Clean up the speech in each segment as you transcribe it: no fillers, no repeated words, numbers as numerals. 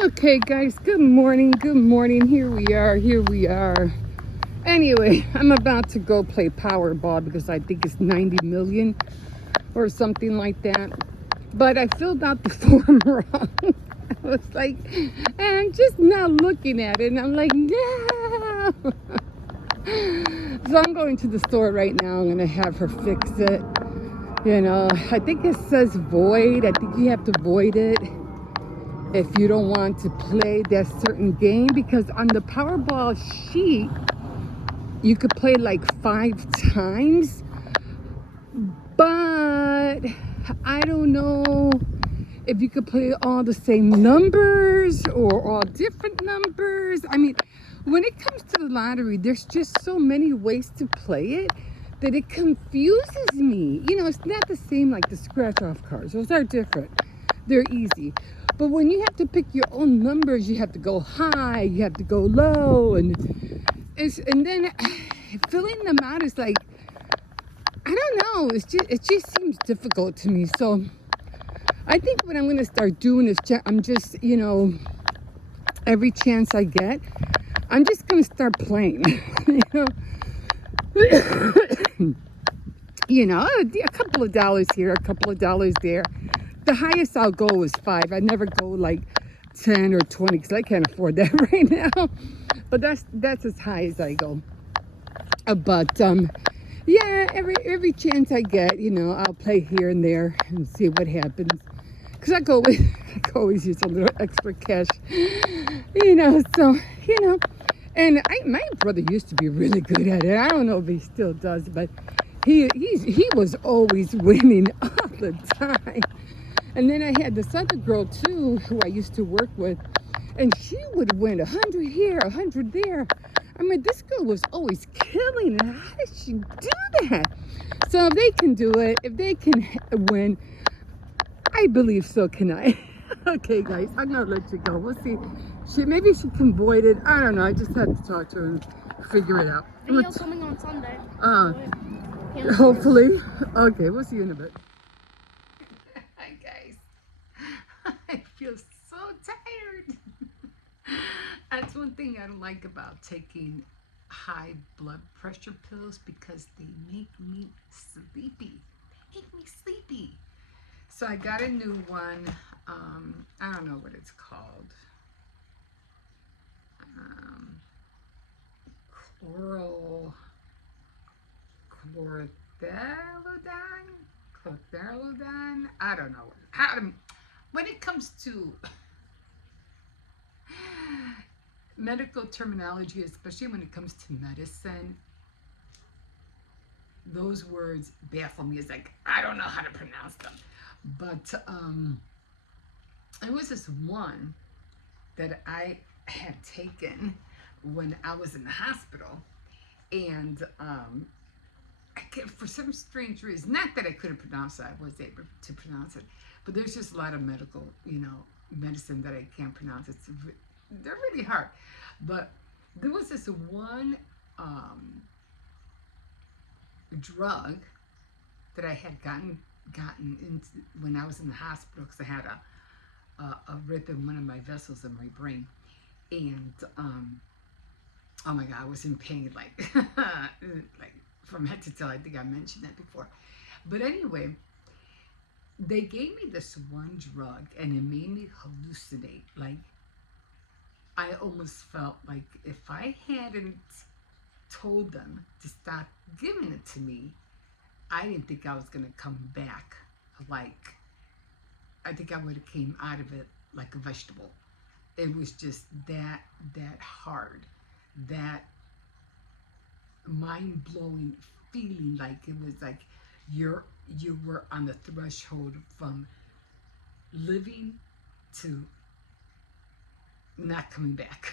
Okay, guys, good morning. Good morning. Here we are. Here we are. Anyway, I'm about to go play Powerball because I think it's 90 million or something like that. But I filled out the form wrong. I was like, and I'm just now looking at it, and I'm like, no. So I'm going to the store right now. I'm going to have her fix it. I think it says void. I think you have to void it if you don't want to play that certain game, because on the Powerball sheet you could play like 5 times, but I don't know if you could play all the same numbers or all different numbers. I mean, when it comes to the lottery, there's just so many ways to play it that it confuses me. It's not the same like the scratch off cards. Those are different. They're easy. But when you have to pick your own numbers, you have to go high, you have to go low, and then filling them out is like, I don't know. It just seems difficult to me. So I think what I'm going to start doing is I'm just, every chance I get, I'm just going to start playing. A couple of dollars here, a couple of dollars there. The highest I'll go is 5. I never go like 10 or 20 because I can't afford that right now. But that's as high as I go. But yeah, every chance I get, I'll play here and there and see what happens. Because I can always use a little extra cash, So and my brother used to be really good at it. I don't know if he still does, but he was always winning all the time. And then I had this other girl too, who I used to work with, and she would win 100 here, 100 there. I mean, this girl was always killing it. How did she do that? So if they can do it, if they can win, I believe so can I. Okay, guys, I'm gonna let you go. We'll see. Maybe she can void it. I don't know. I just have to talk to her and figure it out. Video coming on Sunday. Hopefully. Okay, we'll see you in a bit. Hi, guys. I feel so tired. That's one thing I don't like about taking high blood pressure pills, because they make me sleepy. They make me sleepy. So I got a new one. I don't know what it's called. Oral chlorthalidone. I don't know. When it comes to medical terminology, especially when it comes to medicine, those words baffle me. It's like, I don't know how to pronounce them. But it was this one that I had taken when I was in the hospital, and for some strange reason, not that I couldn't pronounce it, I was able to pronounce it, but there's just a lot of medical, medicine that I can't pronounce. They're really hard. But there was this one drug that I had gotten into when I was in the hospital, because I had a rip in one of my vessels in my brain, and oh my God, I was in pain like like from head to toe. I think I mentioned that before. But anyway, they gave me this one drug, and it made me hallucinate. Like, I almost felt like if I hadn't told them to stop giving it to me, I didn't think I was going to come back. Like, I think I would have came out of it like a vegetable. It was just that hard, that mind-blowing feeling. Like, it was like you were on the threshold from living to not coming back.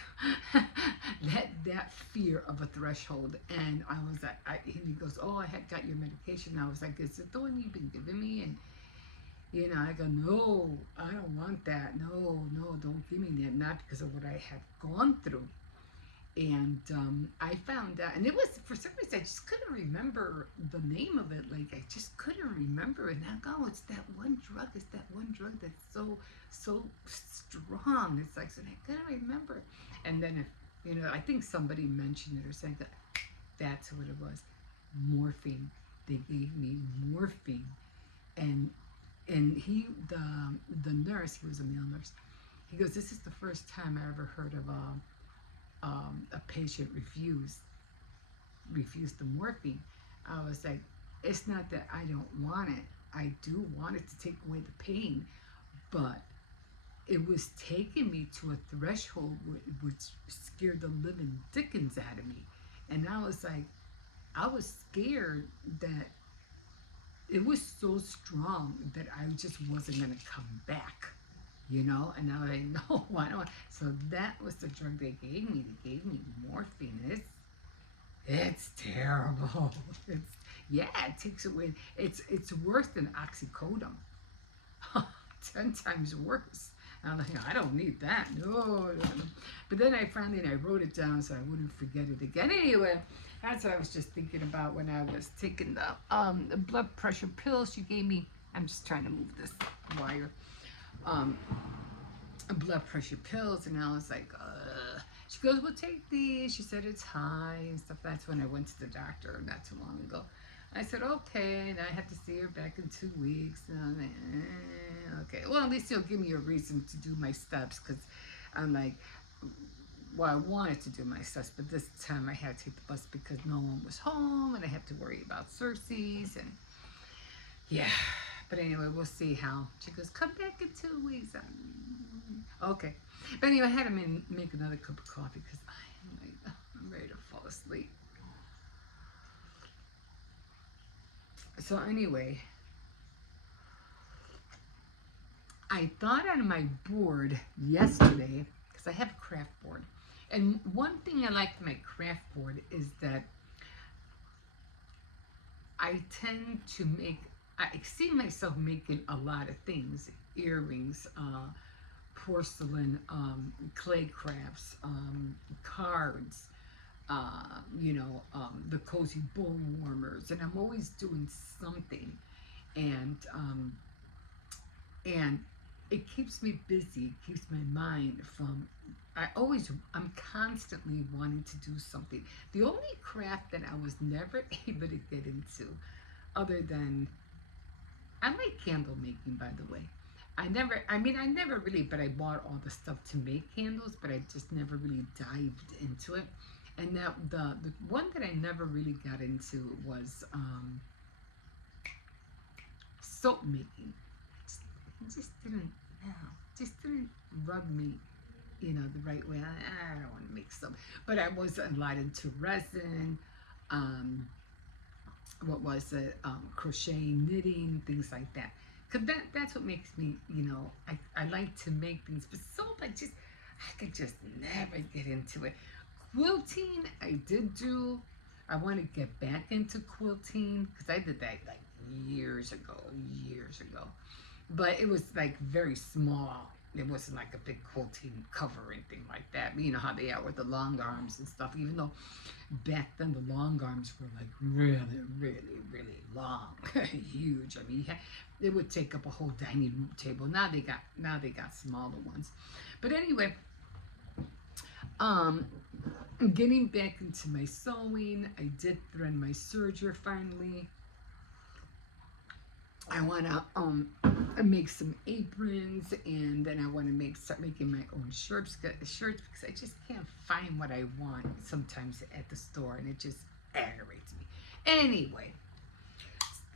that fear of a threshold. And I was like, and he goes, oh, I had got your medication. I was like, is it the one you've been giving me? And I go, no, I don't want that. No, don't give me that. Not because of what I had gone through. And I found out, and it was, for some reason, I just couldn't remember the name of it. Like, I just couldn't remember it. And I go, it's that one drug. It's that one drug that's so strong. tongue. It's like, so I gotta remember. And then if, I think somebody mentioned it or something. That's what it was. Morphine. They gave me morphine. And the nurse, he was a male nurse, he goes, this is the first time I ever heard of a patient refuse the morphine. I was like, it's not that I don't want it. I do want it to take away the pain, but it was taking me to a threshold which scared the living dickens out of me. And I was like, I was scared that it was so strong that I just wasn't going to come back, And I was like, no, I don't. So that was the drug they gave me. They gave me morphine. It's terrible. It takes away. It's worse than oxycodone. 10 times worse. I'm like, I don't need that. No. But then I wrote it down so I wouldn't forget it again. Anyway, that's what I was just thinking about when I was taking the blood pressure pills she gave me. I'm just trying to move this wire. Blood pressure pills, and I was like, She goes, well, take these. She said it's high and stuff. That's when I went to the doctor not too long ago. I said, okay, and I have to see her back in 2 weeks. And I'm like, okay. Well, at least he'll give me a reason to do my steps, because I'm like, well, I wanted to do my steps, but this time I had to take the bus because no one was home, and I had to worry about Xcercie's, and yeah. But anyway, we'll see how. She goes, come back in 2 weeks. Okay. But anyway, I had to make another cup of coffee because I'm ready to fall asleep. So anyway, I thought on my board yesterday, because I have a craft board, and one thing I like to my craft board is that I tend to I see myself making a lot of things: earrings, porcelain, clay crafts, cards, the cozy bowl warmers, and I'm always doing something, and it keeps me busy, it keeps my mind from. I'm constantly wanting to do something. The only craft that I was never able to get into, other than, I like candle making, by the way. I never really, but I bought all the stuff to make candles, but I just never really dived into it. And now the one that I never really got into was soap making. It just didn't rub me, the right way. I don't want to make soap, but I was a lot into resin. What was it? Crochet, knitting, things like that. Cause that's what makes me, I like to make things, but soap, I could just never get into it. Quilting, I did do. I want to get back into quilting because I did that like years ago. But it was like very small. It wasn't like a big quilting cover or anything like that. But you know how they are with the long arms and stuff. Even though back then the long arms were like really, really, really long, huge. I mean, it would take up a whole dining room table. Now they got smaller ones. But anyway, getting back into my sewing. I did thread my serger finally. I want to make some aprons, and then I want to start making my own shirts because I just can't find what I want sometimes at the store, and it just aggravates me. Anyway,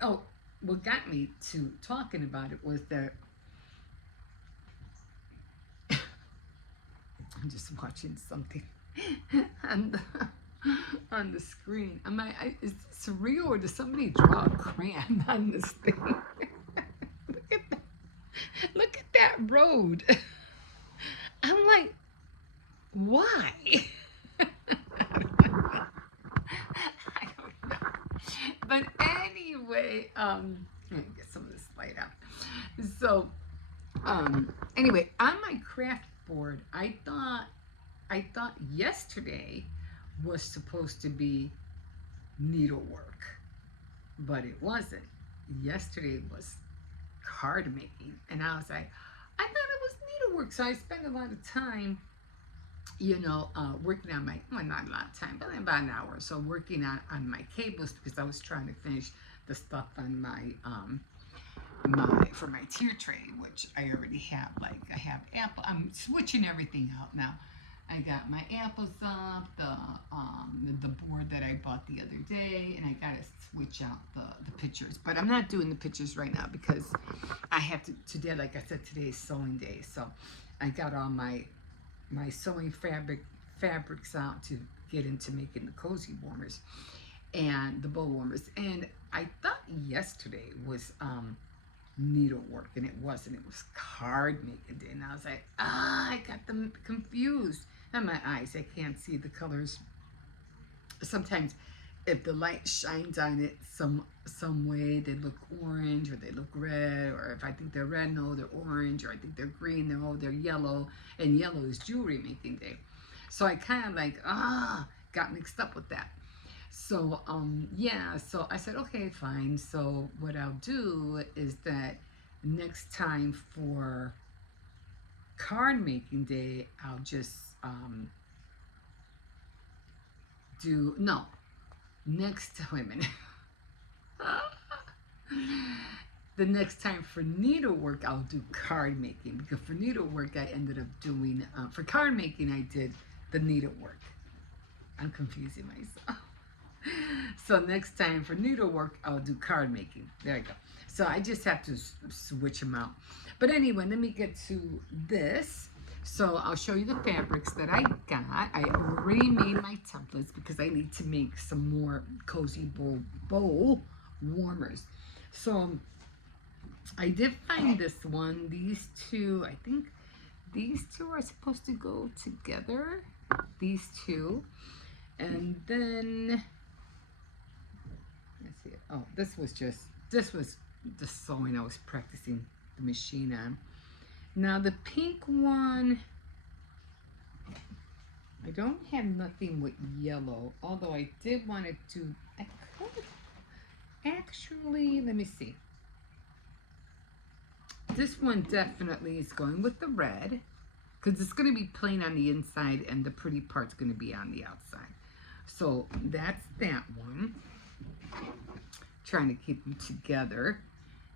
what got me to talking about it was that I'm just watching something on the screen. Is this real, or does somebody draw a crayon on this thing? Look at that road. I'm like, why? I don't know. But anyway, let me get some of this light out. So, anyway, on my craft board, I thought yesterday was supposed to be needlework, but it wasn't. Yesterday was card making, and I was like, I thought it was needlework, so I spend a lot of time, working on my, well, not a lot of time, but about an hour or so working on my cables, because I was trying to finish the stuff on for my tier tray, which I already have. Like, I have apple. I'm switching everything out now. I got my apples up, the board that I bought the other day, and I gotta switch out the pictures. But I'm not doing the pictures right now because I have to today. Like I said, today is sewing day, so I got all my sewing fabrics out to get into making the cozy warmers and the bowl warmers. And I thought yesterday was needlework, and it wasn't. It was card making day, and I was like, I got them confused. And my eyes, I can't see the colors. Sometimes if the light shines on it some way, they look orange, or they look red, or if I think they're red, no, they're orange, or I think they're green, they're yellow, and yellow is jewelry making day. So I kind of like got mixed up with that. So yeah, so I said, okay, fine. So what I'll do is that next time for card making day, I'll just wait a minute. The next time for needlework, I'll do card making, because for needlework, I ended up doing, for card making, I did the needlework. I'm confusing myself. So next time for needlework, I'll do card making. There you go. So I just have to switch them out. But anyway, let me get to this. So I'll show you the fabrics that I got. I already made my templates because I need to make some more cozy bowl warmers. So I did find this one. These two, I think these two are supposed to go together. These two. And then, let's see. Oh, this was the sewing I was practicing the machine on. Now the pink one, I don't have nothing with yellow, although I did want to do, I could actually, let me see. This one definitely is going with the red, because it's going to be plain on the inside and the pretty part's going to be on the outside. So that's that one. Trying to keep them together.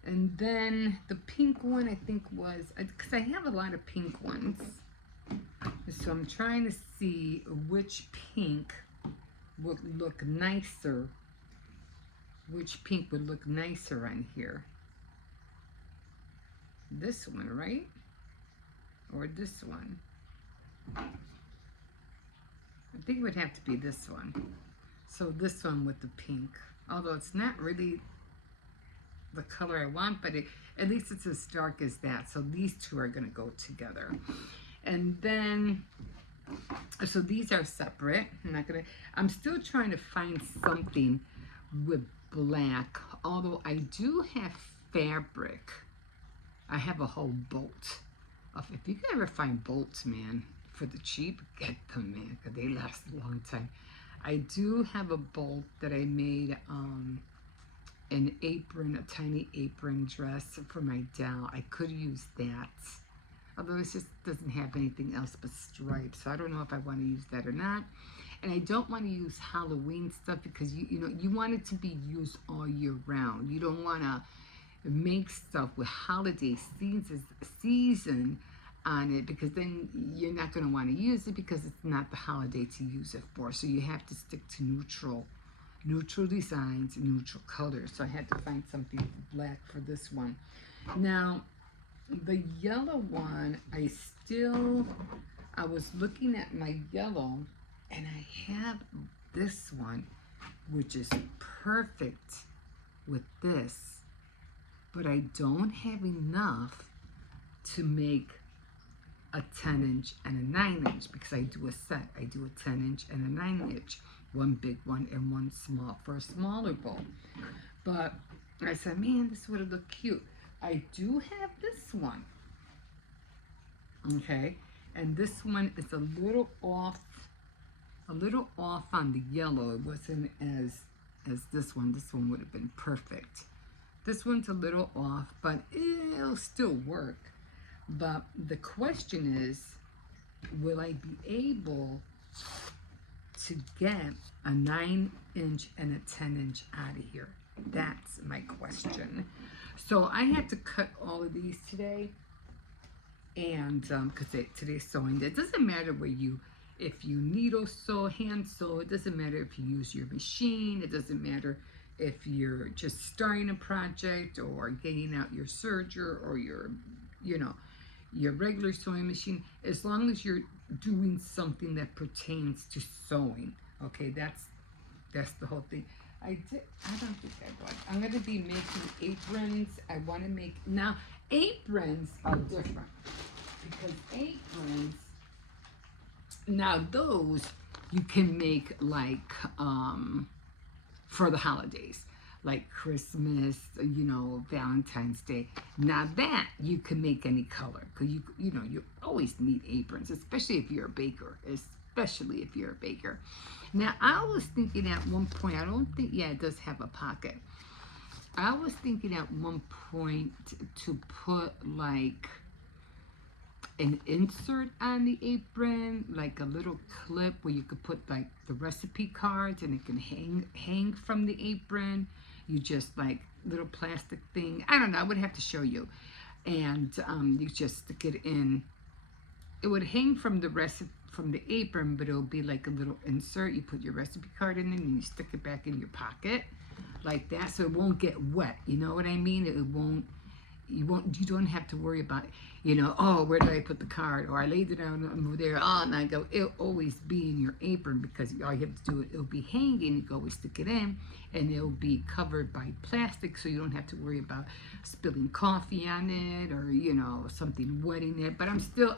And then the pink one, I think was, because I have a lot of pink ones. So I'm trying to see which pink would look nicer. Which pink would look nicer on here. This one, right? Or this one. I think it would have to be this one. So this one with the pink. Although it's not really the color I want, but at least it's as dark as that. So these two are going to go together. And then, so these are separate. I'm still trying to find something with black. Although I do have fabric. I have a whole bolt. If you can ever find bolts, man, for the cheap, get them, man, because they last a long time. I do have a bolt that I made, an apron, a tiny apron dress for my doll. I could use that, although it just doesn't have anything else but stripes, so I don't know if I want to use that or not. And I don't want to use Halloween stuff because you want it to be used all year round. You don't want to make stuff with holiday season on it, because then you're not going to want to use it because it's not the holiday to use it for. So you have to stick to neutral designs and neutral colors. So I had to find something black for this one. Now the yellow one, I was looking at my yellow, and I have this one which is perfect with this, but I don't have enough to make a 10-inch and a 9-inch, because I do a set. I do a 10-inch and a 9-inch, one big one and one small for a smaller bowl. But I said, man, this would have looked cute. I do have this one, okay, and this one is a little off on the yellow. It wasn't as this one. This one would have been perfect. This one's a little off, but it'll still work. But the question is, will I be able to get a 9-inch and a 10-inch out of here? That's my question. So I had to cut all of these today, and because today's sewing day. It doesn't matter where you, if you needle sew, hand sew. It doesn't matter if you use your machine. It doesn't matter if you're just starting a project or getting out your serger or your, you know, your regular sewing machine. As long as you're doing something that pertains to sewing. Okay, that's the whole thing. I don't think I bought. I'm gonna be making aprons. I want to make now. Aprons are different because aprons, now those you can make like for the holidays, like Christmas, you know, Valentine's Day. Now that you can make any color, because you know you always need aprons, especially if you're a baker. Especially if you're a baker. Now I was thinking at one point, I don't think, yeah, it does have a pocket. I was thinking at one point to put like an insert on the apron, like a little clip where you could put like the recipe cards and it can hang from the apron. You just like little plastic thing. I don't know, I would have to show you. And you just stick it in. It would hang from the apron, but it'll be like a little insert. You put your recipe card in and you stick it back in your pocket like that, so it won't get wet. You know what I mean? You don't have to worry about, you know, oh, where did I put the card? Or I laid it down over there. Oh, and I go, it'll always be in your apron because all you have to do, it'll be hanging. You go always stick it in, and it'll be covered by plastic, so you don't have to worry about spilling coffee on it or, you know, something wetting it. But I'm still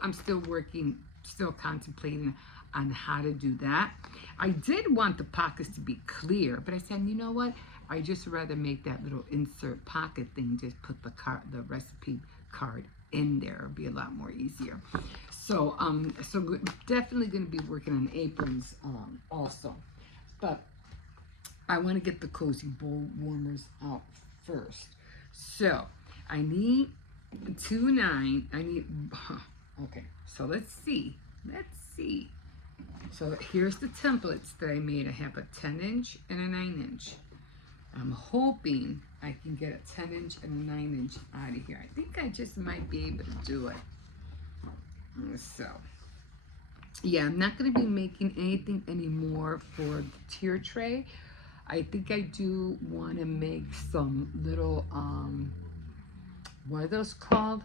working, still contemplating on how to do that. I did want the pockets to be clear, but I said, you know what? I just rather make that little insert pocket thing, just put the recipe card in there. It'll be a lot more easier. So so definitely going to be working on aprons also. But I want to get the cozy bowl warmers out first. So I need 2/9. I need, okay, so let's see. So here's the templates that I made. I have a 10-inch and a 9-inch. I'm hoping I can get a 10-inch and a 9-inch out of here. I think I just might be able to do it. So, yeah, I'm not going to be making anything anymore for the tier tray. I think I do want to make some little, what are those called?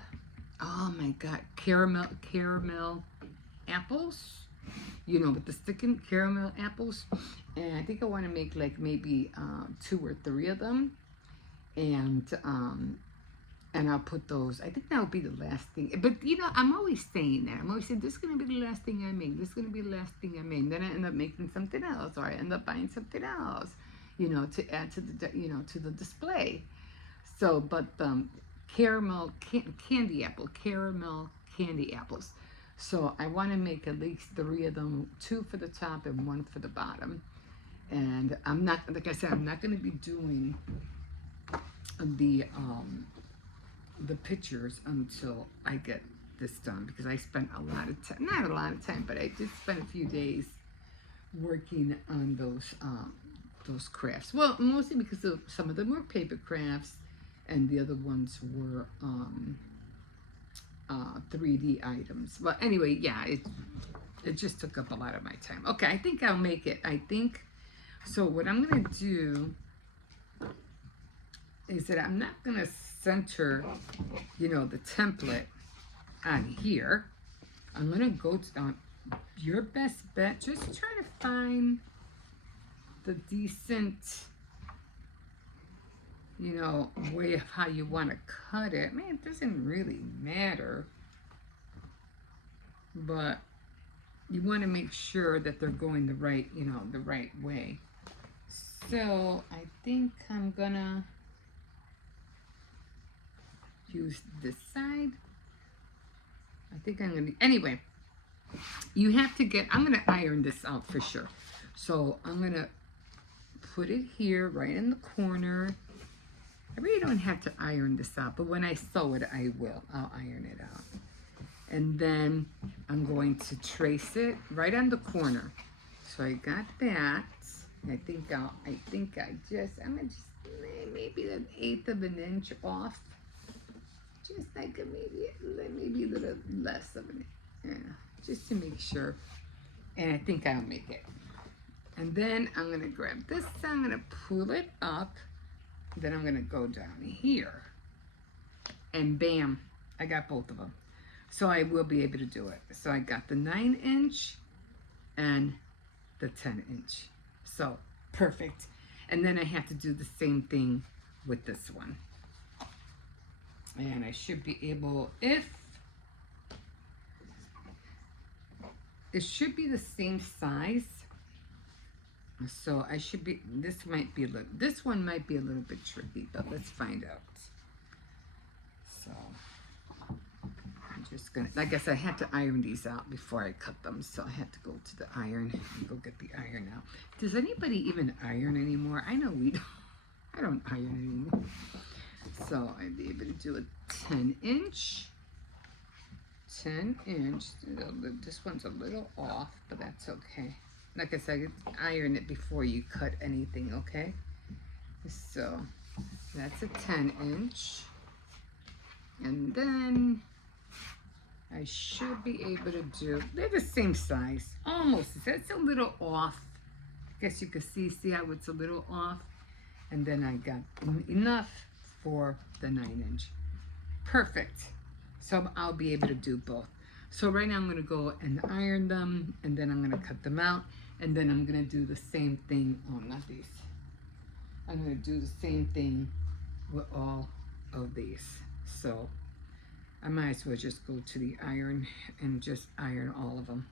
Oh my God, caramel apples. You know, with the sticking caramel apples. And I think I want to make like maybe 2 or 3 of them. And I'll put those. I think that will be the last thing. But, you know, I'm always saying that. I'm always saying, this is going to be the last thing I make. This is going to be the last thing I make. And then I end up making something else. Or I end up buying something else, you know, to add to the, you know, to the display. So, but caramel candy apples. So I want to make at least 3 of them, 2 for the top and 1 for the bottom. And I'm not, like I said, I'm not going to be doing the pictures until I get this done, because I spent a lot of time, not a lot of time, but I did spend a few days working on those crafts. Well, mostly because some of them were paper crafts and the other ones were 3D items. But anyway, yeah, it just took up a lot of my time. Okay, I think I'll make it. I think, so what I'm going to do is that I'm not going to center, you know, the template on here. I'm going to go to your best bet. Just try to find the decent, you know, way of how you want to cut it. I mean, it doesn't really matter, but you want to make sure that they're going the right, you know, the right way. So I think I'm gonna use this side. I think I'm gonna, anyway, you have to get, I'm gonna iron this out for sure. So I'm gonna put it here right in the corner. I really don't have to iron this out, but when I sew it, I will. I'll iron it out. And then I'm going to trace it right on the corner. So I got that. I'm gonna just maybe an eighth of an inch off. Just like maybe a little less of an, yeah, just to make sure. And I think I'll make it. And then I'm gonna grab this, I'm gonna pull it up. Then I'm gonna go down here. And bam, I got both of them. So I will be able to do it. So I got the 9-inch and the 10-inch. So perfect. And then I have to do the same thing with this one. And I should be able, if it should be the same size. So I should be, this one might be a little bit tricky, but let's find out. So I'm just gonna, like I said, I had to iron these out before I cut them. So I had to go to the iron and go get the iron out. Does anybody even iron anymore? I know we don't. I don't iron anymore. So I'd be able to do a 10-inch. 10-inch. This one's a little off, but that's okay. Like I said, iron it before you cut anything, okay? So that's a 10-inch. And then I should be able to do, they're the same size, almost. That's a little off. I guess you can see how it's a little off. And then I got enough for the 9-inch. Perfect. So I'll be able to do both. So right now I'm gonna go and iron them, and then I'm gonna cut them out, and then I'm gonna do the same thing, not these. I'm gonna do the same thing with all of these. So I might as well just go to the iron and just iron all of them.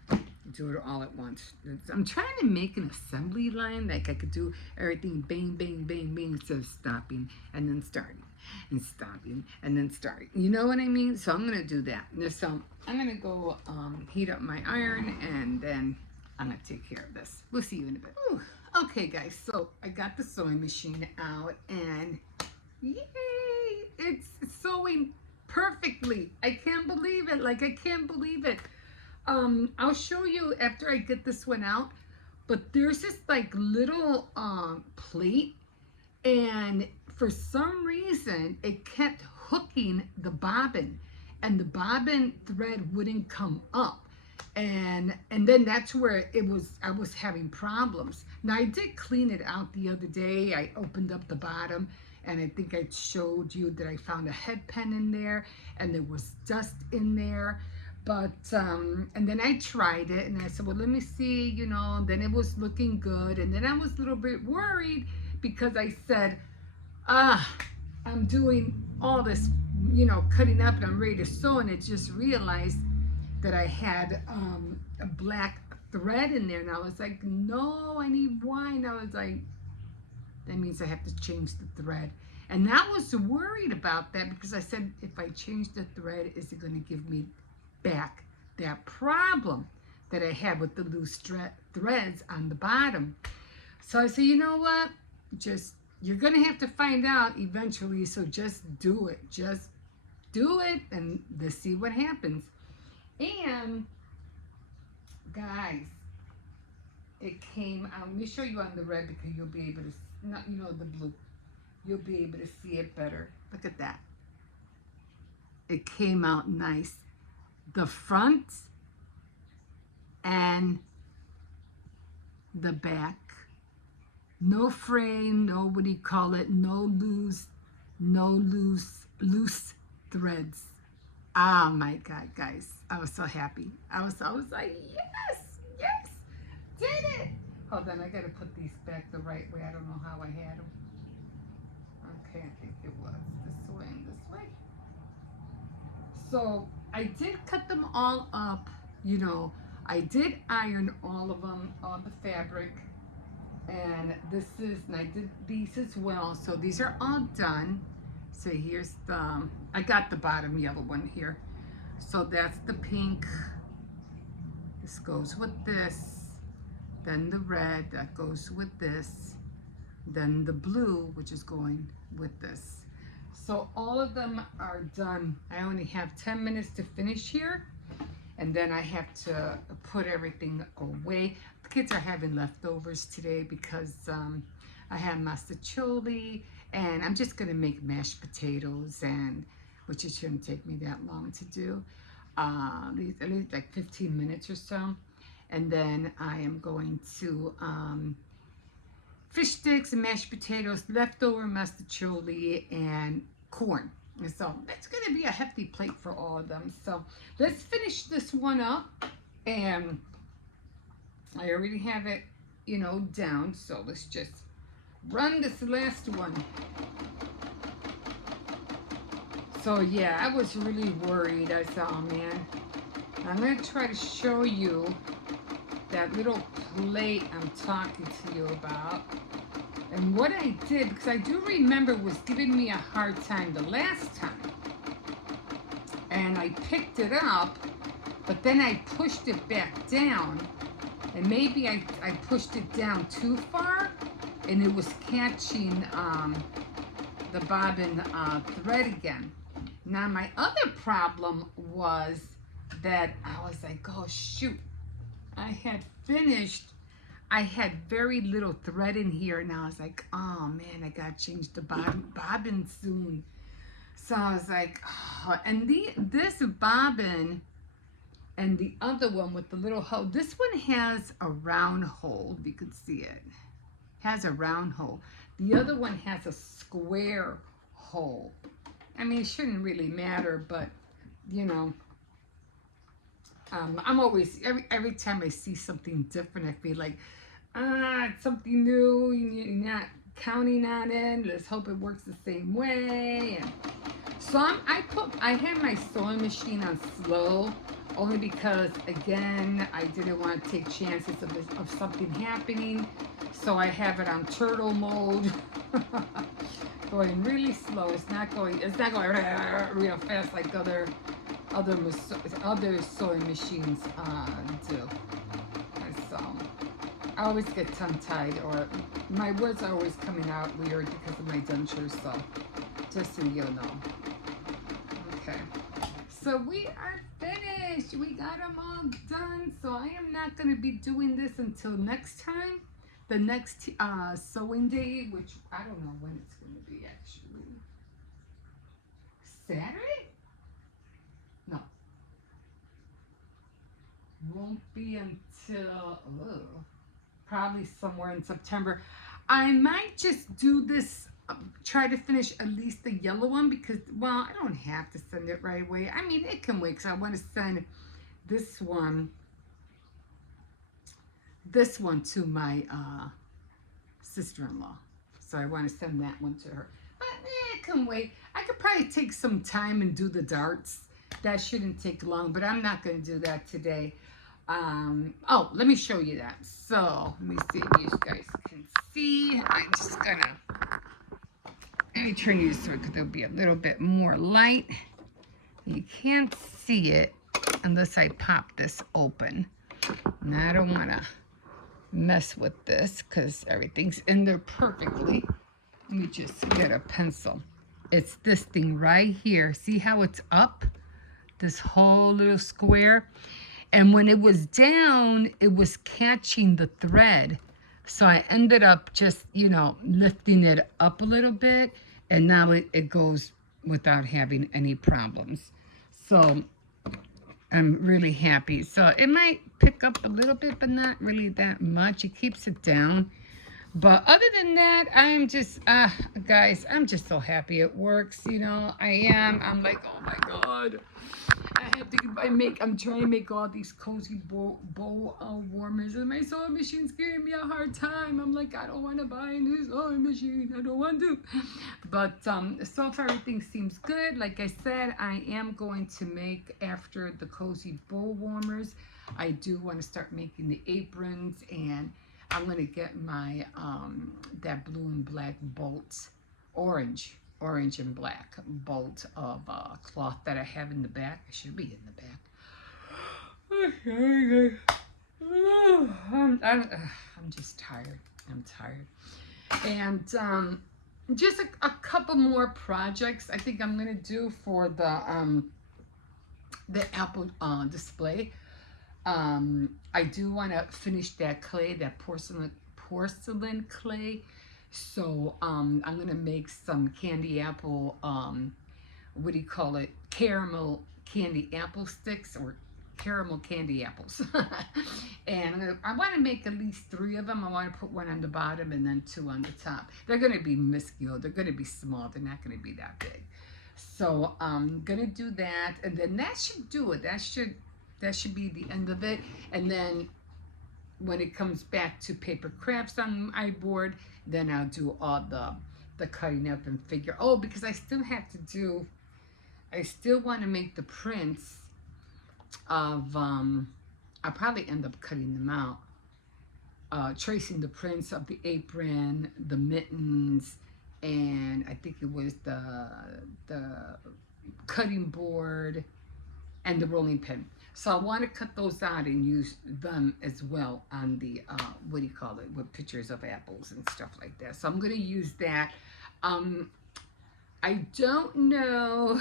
Do it all at once. I'm trying to make an assembly line, like I could do everything bang, bang, bang, bang, instead of stopping and then starting and stopping and then starting. You know what I mean? So I'm gonna do that. So I'm gonna go heat up my iron, and then I'm gonna take care of this. We'll see you in a bit. Ooh, okay guys, so I got the sewing machine out, and yay, it's sewing perfectly. I can't believe it. Like, I can't believe it. I'll show you after I get this one out, but there's this like little plate, and for some reason it kept hooking the bobbin, and the bobbin thread wouldn't come up, and then that's where I was having problems. Now I did clean it out the other day. I opened up the bottom, and I think I showed you that I found a head pen in there, and there was dust in there. But, and then I tried it, and I said, well, let me see, you know, and then it was looking good. And then I was a little bit worried, because I said, I'm doing all this, you know, cutting up, and I'm ready to sew, and I just realized that I had a black thread in there, and I was like, no, I need white. I was like, that means I have to change the thread. And I was worried about that, because I said, if I change the thread, is it going to give me back that problem that I had with the loose threads on the bottom? So I said, you know what, you're gonna have to find out eventually, so just do it, and let's see what happens. And guys, it came out. Let me show you on the red, because you'll be able to, not, you know, the blue, you'll be able to see it better. Look at that. It came out nice. The front and the back, no fraying, no, what do you call it, no loose threads. Oh my God, guys, I was so happy. I was like, yes, did it. Hold on, I gotta put these back the right way. I don't know how I had them. Okay, I think it was this way and this way. So I did cut them all up, you know. I did iron all of them, all the fabric, and I did these as well. So these are all done. So here's I got the bottom yellow one here. So that's the pink. This goes with this. Then the red, that goes with this. Then the blue, which is going with this. So all of them are done. I only have 10 minutes to finish here. and then I have to put everything away. The kids are having leftovers today because I had masticholi, and I'm just gonna make mashed potatoes, and which it shouldn't take me that long to do, at least like 15 minutes or so. And then I am going to fish sticks and mashed potatoes, leftover masticholi, and corn. And so it's going to be a hefty plate for all of them. So let's finish this one up. And I already have it, you know, down. So let's just run this last one. So yeah, I was really worried. I said, oh man, I'm going to try to show you that little plate I'm talking to you about. And what I did, because I do remember was giving me a hard time the last time. And I picked it up, but then I pushed it back down. And maybe I pushed it down too far, and it was catching the bobbin thread again. Now my other problem was that I was like, oh shoot, I had very little thread in here, and I was like, oh man, I gotta change the bobbin soon. So I was like, oh. And this bobbin and the other one with the little hole, this one has a round hole, if you could see it. Has a round hole. The other one has a square hole. I mean, it shouldn't really matter, but you know, I'm always, every time I see something different, I feel like, it's something new, you're not counting on it, let's hope it works the same way. And so I have my sewing machine on slow, only because, again, I didn't want to take chances of something happening. So I have it on turtle mode, going really slow. It's not going real fast like other sewing machines do. And so I always get tongue-tied, or my words are always coming out weird because of my dentures. So just so you'll know. Okay. So we are finished. We got them all done. So I am not going to be doing this until next time. The next sewing day, which I don't know when it's going to be actually. Saturday? No. Won't be until probably somewhere in September. I might just do this, try to finish at least the yellow one because, well, I don't have to send it right away. I mean, it can wait because I want to send this one to my sister-in-law. So I want to send that one to her. But it can wait. I could probably take some time and do the darts. That shouldn't take long, but I'm not going to do that today. Oh, let me show you that. So let me see if you guys can see. I'm just gonna, let me turn you so because there'll be a little bit more light. You can't see it unless I pop this open. And I don't want to mess with this because everything's in there perfectly. Let me just get a pencil. It's this thing right here. See how it's up? This whole little square. And when it was down, it was catching the thread. So I ended up just, you know, lifting it up a little bit. And now it goes without having any problems. So I'm really happy. So it might pick up a little bit, but not really that much. It keeps it down. But other than that, I'm just, guys, I'm just so happy it works. You know, I am. I'm like, oh my God. I'm trying to make all these cozy bow warmers, and my sewing machine's giving me a hard time. I'm like, I don't want to buy a new sewing machine. I don't want to. But so far everything seems good. Like I said, I am going to make, after the cozy bow warmers, I do want to start making the aprons, and I'm going to get my that blue and black bolt, orange and black bolt of cloth that I have in the back. It should be in the back. I'm just tired. I'm tired. And just a couple more projects I think I'm going to do for the the apple display. I do want to finish that clay, that porcelain clay. So I'm gonna make some candy apple. What do you call it? Caramel candy apple sticks or caramel candy apples. And I want to make at least 3 of them. I want to put one on the bottom and then 2 on the top. They're going to be minuscule. They're going to be small. They're not going to be that big. So I'm going to do that. And then that should do it. That should be the end of it. And then when it comes back to paper crafts on my board, then I'll do all the cutting up and figure. Oh, because I still have to do, I still want to make the prints of, I'll probably end up cutting them out. Tracing the prints of the apron, the mittens, and I think it was the cutting board and the rolling pin. So I want to cut those out and use them as well on the, what do you call it, with pictures of apples and stuff like that. So I'm going to use that. I don't know.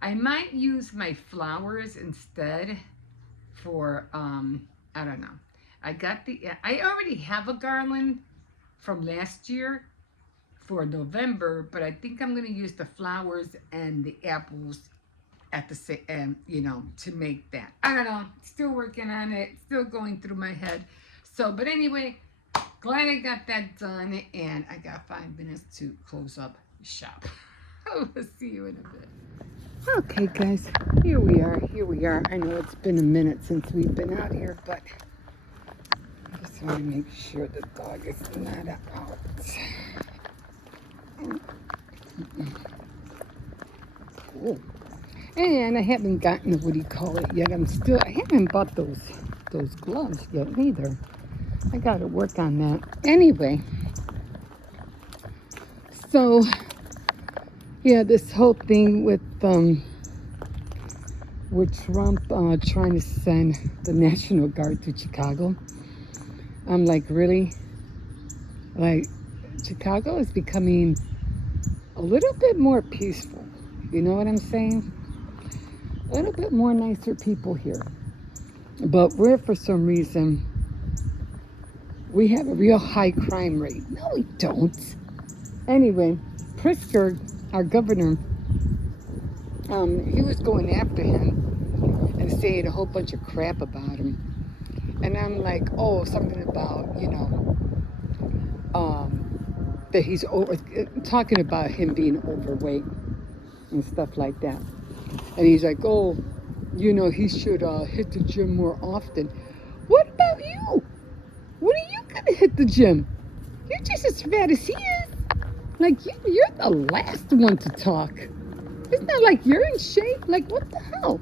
I might use my flowers instead for, I don't know. I already have a garland from last year for November, but I think I'm going to use the flowers and the apples at the same, you know, to make that. I don't know. Still working on it. Still going through my head. So, but anyway, glad I got that done, and I got 5 minutes to close up shop. We'll see you in a bit. Okay, guys, here we are. I know it's been a minute since we've been out here, but I just want to make sure the dog is not out. Cool. And I haven't gotten, what do you call it yet. I haven't bought those gloves yet either. I got to work on that. Anyway, so yeah, this whole thing with Trump trying to send the National Guard to Chicago. I'm like, really? Like, Chicago is becoming a little bit more peaceful. You know what I'm saying? A little bit more nicer people here. But we're, for some reason, we have a real high crime rate. No, we don't. Anyway, Pritzker, our governor, he was going after him and saying a whole bunch of crap about him. And I'm like, oh, something about, you know, that he's talking about him being overweight and stuff like that. And he's like, oh, you know, he should hit the gym more often. What about you? When are you gonna hit the gym? You're just as fat as he is. Like, you're the last one to talk. It's not like you're in shape. Like, what the hell?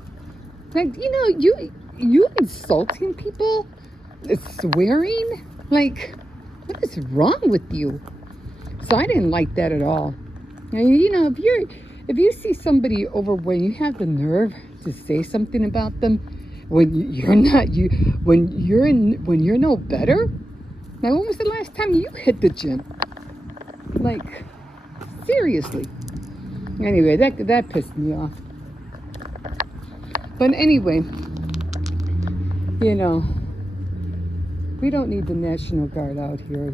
Like, you know, you insulting people, swearing. Like, what is wrong with you? So I didn't like that at all. And, you know, if you see somebody overweight, you have the nerve to say something about them when you're no better. Now, when was the last time you hit the gym? Like, seriously. Anyway, that pissed me off. But anyway, you know, we don't need the National Guard out here.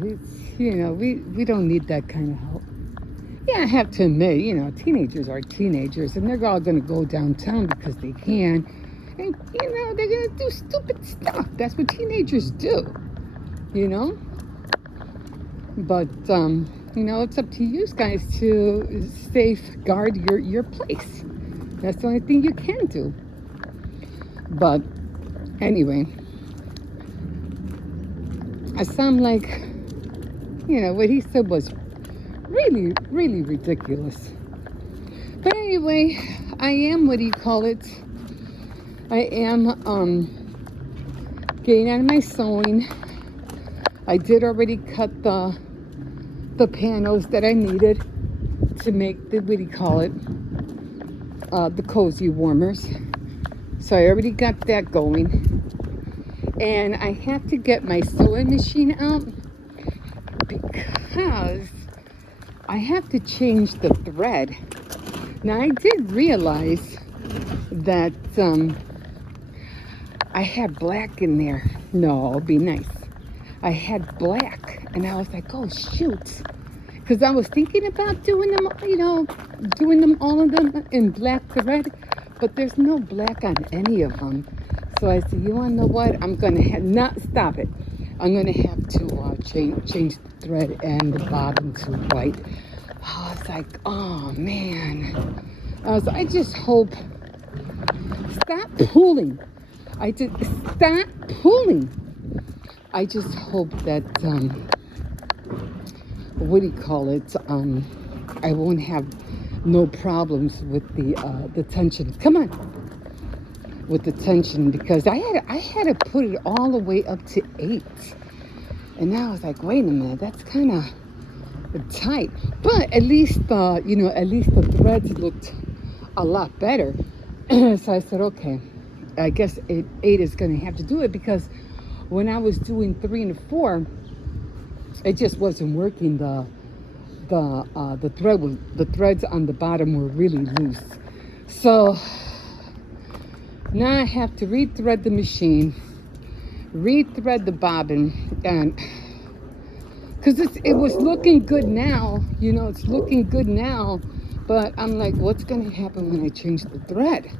You know, we don't need that kind of help. Yeah, I have to admit, you know, teenagers are teenagers, and they're all going to go downtown because they can. And, you know, they're going to do stupid stuff. That's what teenagers do, you know? But, you know, it's up to you guys to safeguard your place. That's the only thing you can do. But, anyway, I sound like, you know, what he said was really, really ridiculous. But anyway, I am, what do you call it? I am getting on my sewing. I did already cut the panels that I needed to make the, what do you call it? The cozy warmers. So I already got that going. And I have to get my sewing machine out because I have to change the thread. Now, I did realize that I had black in there. No, it'd be nice. I had black, and I was like, oh shoot, because I was thinking about doing them, doing them all of them in black thread, but there's no black on any of them. So I said, you want to know what? I'm gonna not stop it. I'm gonna have to change the thread and the bottom to white. I was like, oh man. I just hope. Stop pulling. Stop pulling. I just hope that what do you call it? I won't have no problems with the tension. Come on, with the tension, because I had to put it all the way up to 8, and now I was like, wait a minute, that's kind of tight. But at least the threads looked a lot better. So I said, okay, I guess 8 is going to have to do it, because when I was doing 3 and 4, it just wasn't working. The threads on the bottom were really loose. So now I have to rethread the machine, rethread the bobbin, and because it was looking good now, it's looking good now, but I'm like, what's going to happen when I change the thread?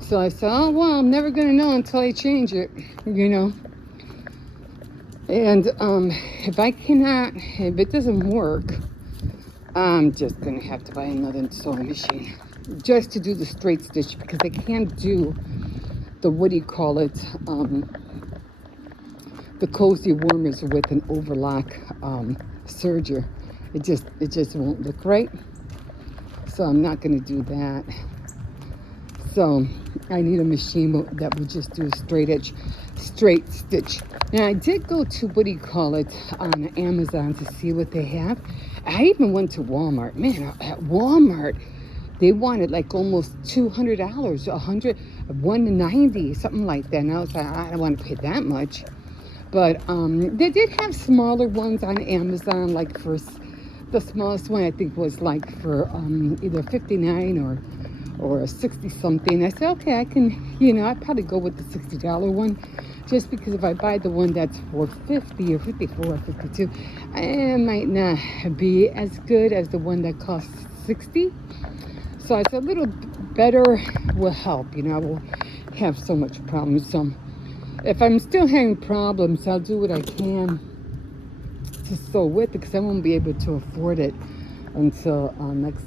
So I said, oh, well, I'm never going to know until I change it, And if it doesn't work, I'm just going to have to buy another sewing machine just to do the straight stitch, because I can't do the, the cozy warmers with an overlock serger. It just won't look right. So I'm not going to do that. So I need a machine that will just do a straight stitch. Now I did go to on Amazon to see what they have. I even went to Walmart. Man, at Walmart they wanted like almost $200, $190, something like that. And I was like, I don't want to pay that much. But they did have smaller ones on Amazon, like for the smallest one I think was like for either 59 or 60 something. I said, okay, I can, I'd probably go with the $60 one, just because if I buy the one that's for 50 or 54 or 52, it might not be as good as the one that costs 60. So I said a little better will help. I will have so much problems. So if I'm still having problems, I'll do what I can to sew with it, because I won't be able to afford it until next,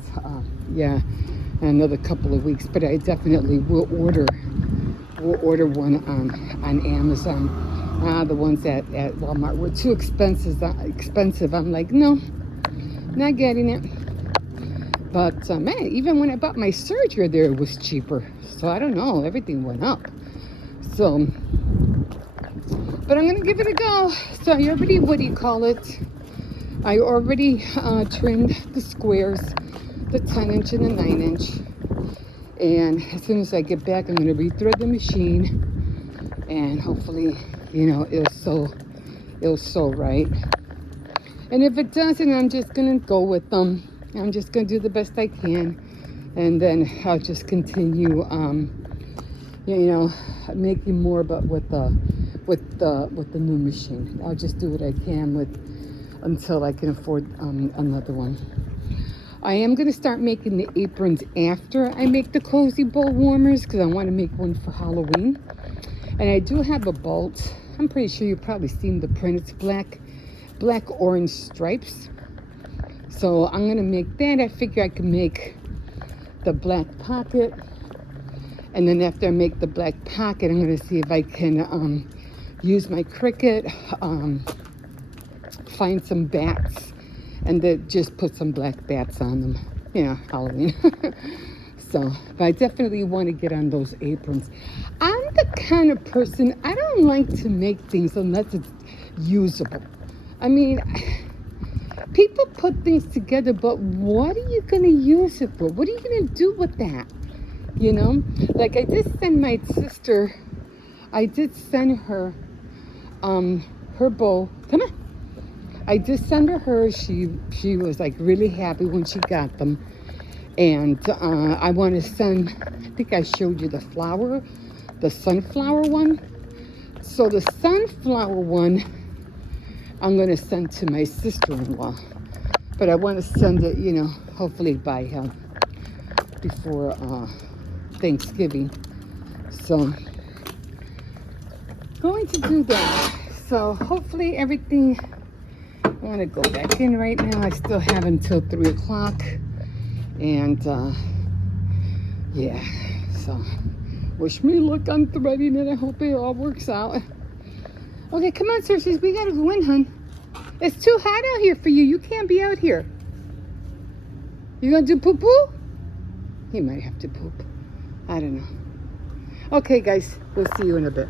another couple of weeks. But I definitely will order one on Amazon. The ones at Walmart were too expensive. I'm like, no, not getting it. But man, even when I bought my serger there, it was cheaper. So I don't know, everything went up. So, but I'm gonna give it a go. So I already, I already trimmed the squares, the 10-inch and the 9-inch. And as soon as I get back, I'm gonna rethread the machine, and hopefully, it'll sew right. And if it doesn't, I'm just gonna go with them. I'm just gonna do the best I can, and then I'll just continue, making more, but with the new machine. I'll just do what I can until I can afford another one. I am going to start making the aprons after I make the cozy bowl warmers, because I want to make one for Halloween. And I do have a bolt. I'm pretty sure you've probably seen the print. It's black orange stripes. So I'm going to make that. I figure I can make the black pocket. And then after I make the black pocket, I'm going to see if I can use my Cricut, find some bats, and then just put some black bats on them. Halloween. So, but I definitely want to get on those aprons. I'm the kind of person, I don't like to make things unless it's usable. I mean, people put things together, but what are you going to use it for? What are you going to do with that? Like I did send my sister, her bow. Come on. I did send her hers. She was like really happy when she got them. And I want to send, I think I showed you the flower, the sunflower one. So the sunflower one, I'm going to send to my sister-in-law. But I want to send it, you know, hopefully by before Thanksgiving. So, going to do that. So, hopefully everything, I want to go back in right now. I still have until 3 o'clock. And, yeah, so, wish me luck on threading it. I hope it all works out. Okay, come on, Xcercie, we gotta go in, hun. It's too hot out here for you. You can't be out here. You gonna do poo-poo? He might have to poop. I don't know. Okay, guys, we'll see you in a bit.